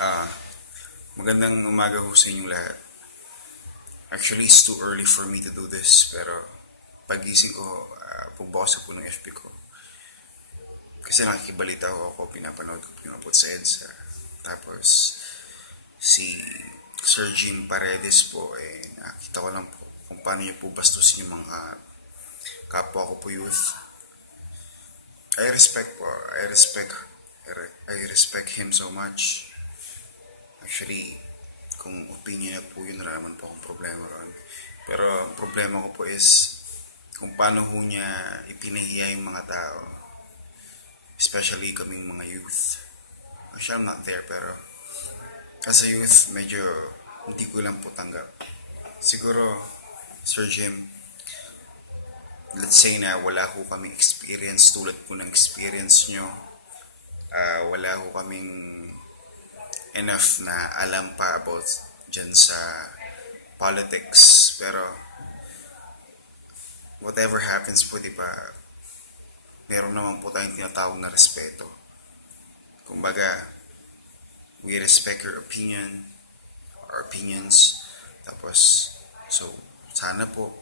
Ah, Magandang umaga ho sa inyong lahat. Actually, it's too early for me to do this, pero pagising ko, pagbasa po ng FB ko. Kasi nakikibalita ho ako, pinapanood ko po yung abot sa EDSA. Tapos, si Sir Jim Paredes po, nakita ko lang po kung paano niya po bastusin yung mga kapwa ko po youth. I respect po, I respect him so much. Actually, kung opinion na po yun, wala naman po akong problema ron. Pero ang problema ko po is kung paano ho niya ipinahiya yung mga tao. Especially kaming mga youth. Actually, I'm not there, pero as a youth, medyo hindi ko lang po tanggap. Siguro, Sir Jim, let's say na wala ho kaming experience tulad po ng experience nyo. Wala ho kaming enough na alam pa about dyan sa politics. Pero whatever happens po, di ba, meron naman po tayong tinatawag na respeto. Kumbaga, we respect your opinion, our opinions. Tapos, so, sana po,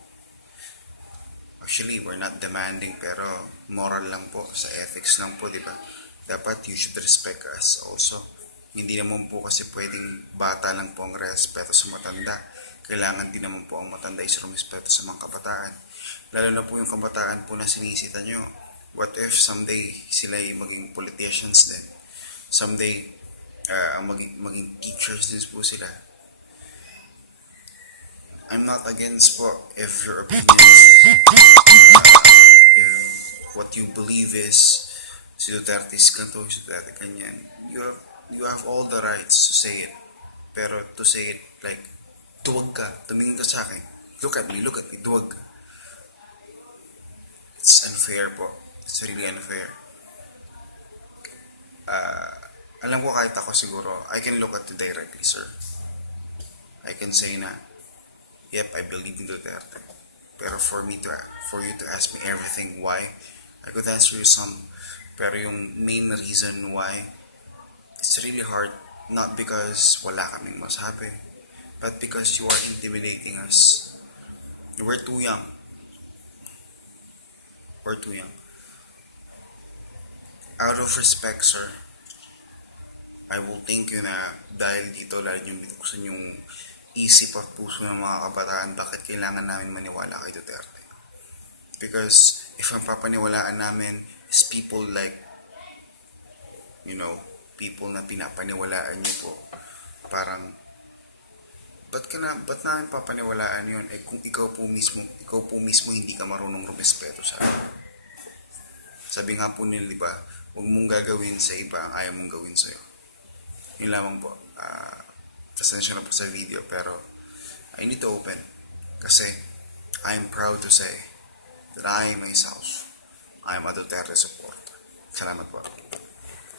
actually, we're not demanding, pero moral lang po, sa ethics lang po, di ba? Dapat you should respect us also. Hindi naman po kasi pwedeng bata lang po ang respeto sa matanda. Kailangan din naman po ang matanda is rumispeto sa mga kabataan. Lalo na po yung kabataan po na sinisita nyo. What if someday sila ay maging politicians din? Someday, maging teachers din po sila. I'm not against po if your opinion is, if what you believe is si Duterte is ganito, si Duterte ganyan. You have all the rights to say it. Pero to say it like, duwag ka, tumingin ka sa akin. Look at me, duwag ka. It's unfair po. It's really unfair. Alam ko kahit ako siguro, I can look at you directly, sir. I can say na, yep, I believe in Duterte. Pero for you to ask me everything why, I could answer you some. Pero yung main reason why, it's really hard. Not because wala kaming masabi, but because you are intimidating us. We're too young. We're too young. Out of respect, sir, I will thank you na dahil dito lalo yung binuksan yung isip at puso ng mga kabataan bakit kailangan namin maniwala kay Duterte. Because if ang papaniwalaan namin is people like, people na pinapaniwalaan niyo po, parang, ba't namin papaniwalaan yun? Kung ikaw po mismo hindi ka marunong rumespeto sa akin. Sabi nga po nila, di ba, huwag mong gagawin sa iba ang ayaw mong gawin sa'yo. Yun lamang po. Pasensya na po sa video, pero I need to open. Kasi I'm proud to say that I myself, I'm a Duterte supporter. Salamat po.